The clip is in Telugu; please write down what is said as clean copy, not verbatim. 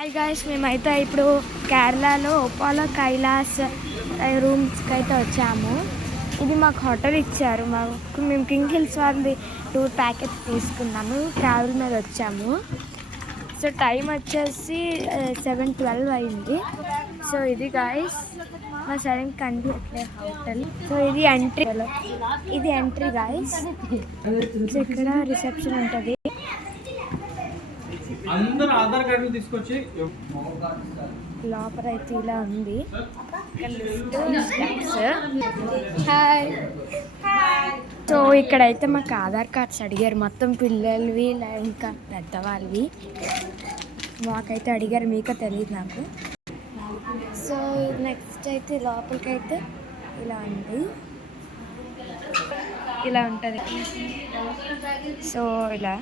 హాయ్ గాయ్స్, మేమైతే ఇప్పుడు కేరళలో ఒపాలో కైలాస్ రూమ్స్కి అయితే వచ్చాము. ఇది మాకు హోటల్ ఇచ్చారు. మేము కింగ్ హిల్స్ వాళ్ళది టూర్ ప్యాకేజ్ తీసుకున్నాము. ట్రావెల్ మీద వచ్చాము. సో టైం వచ్చేసి 7:12 అయింది. సో ఇది గాయ్స్ మా సడన్ కనిపించట్లే హోటల్. సో ఇది ఎంట్రీ గాయ్స్. సో ఇక్కడ రిసెప్షన్ ఉంటుంది. అందరూ ఆధార్ కార్డు తీసుకొచ్చి లోపల అయితే ఇలా ఉంది. హాయ్. సో ఇక్కడైతే మాకు ఆధార్ కార్డ్స్ అడిగారు, మొత్తం పిల్లలవి ఇంకా పెద్దవాళ్ళవి. మాకైతే అడిగారు, మీకో తెలియదు నాకు. సో నెక్స్ట్ అయితే లోపలికైతే ఇలా ఉంది, ఇలా ఉంటుంది. సో ఇలా